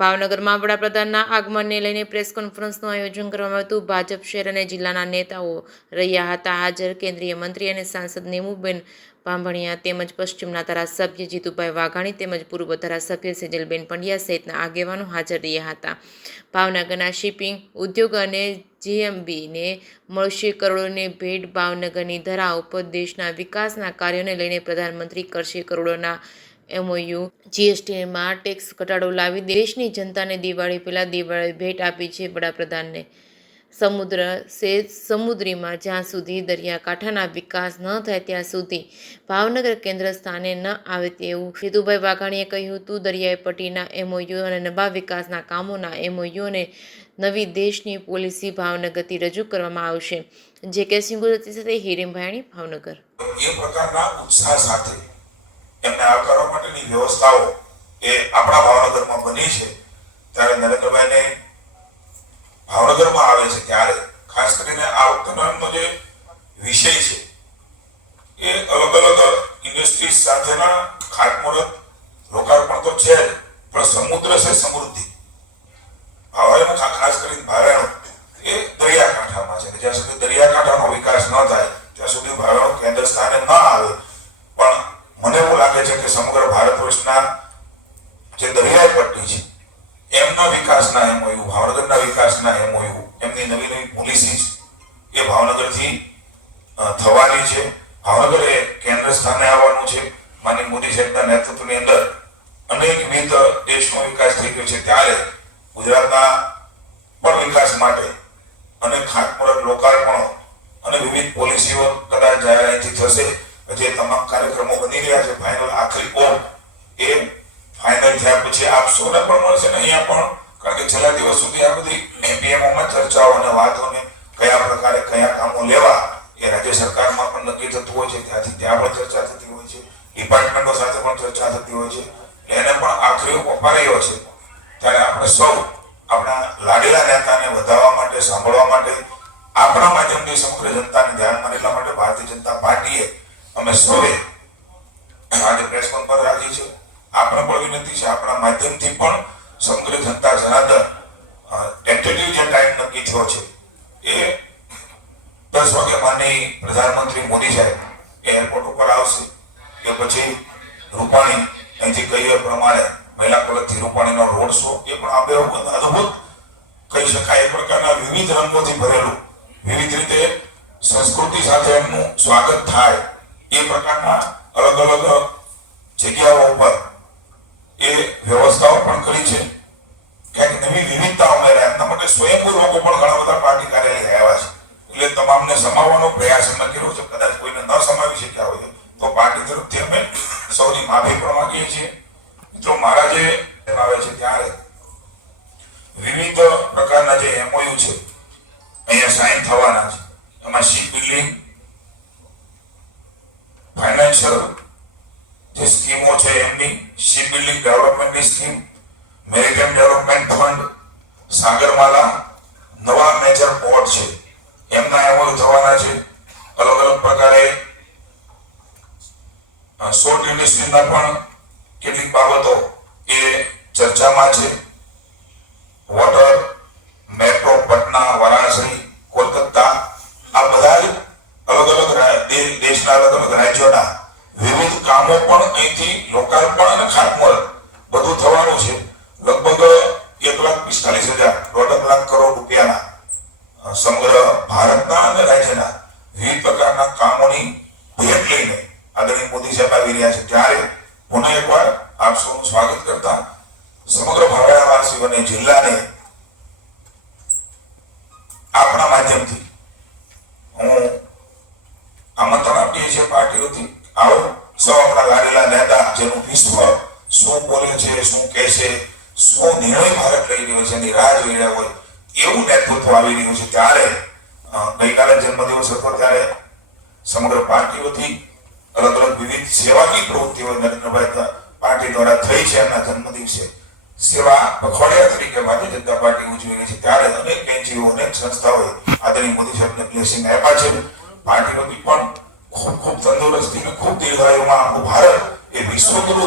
ભાવનગરમાં વડાપ્રધાનના આગમનને લઈને પ્રેસ કોન્ફરન્સનું આયોજન કરવામાં આવ્યું હતું. ભાજપ શહેર અને જિલ્લાના નેતાઓ રહ્યા હતા હાજર. કેન્દ્રીય મંત્રી અને સાંસદ નીમુબેન બાંભણિયા તેમજ પશ્ચિમના ધારાસભ્ય જીતુભાઈ વાઘાણી તેમજ પૂર્વ ધારાસભ્ય સેજલબેન પંડ્યા સહિતના આગેવાનો હાજર રહ્યા હતા. ભાવનગરના શિપિંગ ઉદ્યોગ અને જીએમબીને મળશે કરોડોની ભેટ. ભાવનગરની ધરા ઉપર દેશના વિકાસના કાર્યોને લઈને પ્રધાનમંત્રી કરશે કરોડોના એમઓયુ. જીએસટીમાં ટેક્સ ઘટાડો લાવી દેશની જનતાને દિવાળી પહેલા દિવાળી ભેટ આપી છે વડાપ્રધાનને. સમુદ્ર સેજ સમુદ્રીમાં જ્યાં સુધી દરિયાકાંઠાના વિકાસ ન થાય ત્યાં સુધી ભાવનગર કેન્દ્ર સ્થાને ન આવે તેવું જીતુભાઈ વાઘાણીએ કહ્યું હતું. દરિયાઈ પટ્ટીના એમઓયુ અને નવા વિકાસના કામોના એમઓયુ અને નવી દેશની પોલિસી ભાવનગરથી રજૂ કરવામાં આવશે. જે કે સિંહ ગુજરાતી સાથે હિરેન ભાયાણી, ભાવનગર. એ પ્રકારના ઉત્સાહ સાથે એમને આવકારવા માટેની વ્યવસ્થાઓ એ આપણા ભાવનગરમાં બની છે. ત્યારે નરેન્દ્રભાઈને ભાવનગરમાં આવે છે ત્યારે ખાસ કરીને આ વખતનો જે વિષય છે એ અલગ અલગ ઇન્ડસ્ટ્રીઝ સાથેના ખાતમુહૂર્ત લોકાર્પણ તો છે જ, પણ સમુદ્ર છે સમૃદ્ધિ. ભાવનગર ખાસ કરીને ભાવનગર એ દરિયાકાંઠામાં છે. જ્યાં સુધી દરિયાકાંઠાનો વિકાસ ન થાય ત્યાં સુધી ભાવનગર કેન્દ્ર સ્થાને ન આવે. પણ મને એવું લાગે છે કે સમગ્ર ભારત વર્ષના જે દરિયાઈ પટ્ટી છે એમના વિકાસના એમઓયુ, ભાવનગરના વિકાસના એમઓયુ, એમની નવી નવી પોલિસીસ એ ભાવનગરથી થવાની છે. ભાવનગર એ કેન્દ્ર સ્થાને આવવાનું છે. માનનીય મોદી સાહેબના નેતૃત્વની અંદર અનેકવિધ દેશનો વિકાસ થઈ ગયો છે. ત્યારે ગુજરાતના પણ વિકાસ માટે અનેક ખાતમુહૂર્ત, લોકાર્પણો અને વિવિધ પોલિસીઓ કદાચ જાહેરાતથી થશે. જે તમામ કાર્યક્રમો બની રહ્યા છે, ફાઇનલ આખરી ઓપ એ ફાઇનલ થયા પછી આપ સૌને પણ મળશે ને અહીંયા પણ. કારણ કે છેલ્લા દિવસ સુધી આ બધી પીએમઓમાં ચર્ચાઓ અને વાતોને કયા પ્રકારે કયા કામો લેવા એ રાજ્ય સરકારમાં પણ નક્કી થતું હોય છે. ત્યાંથી ત્યાં પણ ચર્ચા થતી હોય છે, ડિપાર્ટમેન્ટો સાથે પણ ચર્ચા થતી હોય છે. એને પણ આખરી ઓપ અપાયો છે. ત્યારે આપણે સૌ આપણા લાડેલા નેતાને વધારવા માટે, સાંભળવા માટે, આપણા માધ્યમથી સમગ્ર જનતાને ધ્યાનમાં લેવા માટે ભારતીય જનતા પાર્ટીએ અમે સૌએ આજે પ્રેસ કોન્ફરન્સ રાખી છે. આપણે પણ વિનંતી છે આપણા માધ્યમથી પણ સમગ્ર જનતા જનાર્દન ટેન્ટેટિવ જે ટાઈમ નક્કી થયો છે એ 10 વાગે માનનીય પ્રધાનમંત્રી મોદી સાહેબ એ એરપોર્ટ ઉપર આવશે. એ પછી રૂપાણી અહીંથી કહીએ પ્રમાણે મહિલા કોલેજથી રૂપાણીનો રોડ શો એ પણ આપણે અદભુત કહી શકાય. એ પ્રકારના વિવિધ રંગોથી ભરેલું, વિવિધ રીતે સંસ્કૃતિ સાથે એમનું સ્વાગત થાય એ પ્રકારના અલગ અલગ જગ્યાઓ ઉપર એ વ્યવસ્થાઓ પણ કરી છે. ક્યાંક નવી વિવિધતા ઉમેર્યા. એમના માટે સ્વયંભૂ લોકો પણ ઘણા બધા પાર્ટી કાર્યાલય આવ્યા છે. એટલે તમામને સમાવવાનો પ્રયાસ અમે કર્યો છે. કદાચ કોઈને ન સમાવી શક્યા હોય તો પાર્ટી તરફથી અમે સૌની માફી પણ માંગીએ છીએ. મિત્રો, મારા જે આવે છે ત્યારે વિવિધ પ્રકારના જે એમઓયુ છે અહીંયા સાઇન થવાના છે. એમાં શિપ બિલ્ડિંગ, ફાઇનાન્શિયલ જે સ્કીમો છે એમની, શિપ બિલ્ડિંગ ડેવલપમેન્ટની scheme, maritime development fund, Sagarmala, નવા મેજર પોર્ટ છે એમના એમઓયુ થવાના છે. અલગ અલગ પ્રકારે શોર્ટ ઇન્ડસ્ટ્રીના પણ કેટલીક બાબતો એ ચર્ચામાં છે. વોટર, મેટ્રો, પટના, વારાણસી, કોલકાતા, આ બધા અલગ અલગ દેશના અલગ અલગ રાજ્યોના વિવિધ કામો પણ અહીંથી લોકાર્પણ અને ખાતમુહૂર્ત બધું થવાનું છે. લગભગ 1,45,000, 1.5 લાખ કરોડ રૂપિયાના સમગ્ર ભારતના અને રાજ્યના વિવિધ પ્રકારના કામોની ભેટ લઈને આદરણીય મોદી સાહેબ આવી રહ્યા છે. ત્યારે પુનઃ એકવાર આપ સૌનું સ્વાગત કરતા સમગ્ર ભાવનગરવાસીઓ અને જિલ્લાને આપણા માધ્યમથી હું આમંત્રણ આપીએ છીએ પાર્ટીઓથી. આવો સૌ આપણા લાડેલા નેતા જેનું વિશ્વ શું બોલે છે, શું કહે છે, શું નિર્ણય ભારત લઈ રહ્યો છે એની રાહ જોઈ રહ્યા હોય એવું નેતૃત્વ આવી રહ્યું છે. ત્યારે ગઈકાલે જન્મદિવસ હતો ત્યારે સમગ્ર પાર્ટીઓથી અલગ અલગ વિવિધ સેવાકીય પ્રવૃત્તિઓ નરેન્દ્રભાઈ પાર્ટી દ્વારા થઈ છે. એમના જન્મદિવસે સેવા પખવાડિયા તરીકે ભારતીય જનતા પાર્ટી ઉજવી રહી છે. ત્યારે અનેક એનજીઓ, અનેક સંસ્થાઓએ આદરણીય મોદી સાહેબને બ્લેસિંગ આપ્યા છે. પાર્ટીનો પણ ખૂબ ખૂબ તંદુરસ્તી અને ખૂબ દીર્ઘાયુમાં આપણું ભારત એ વિશ્વગુરુ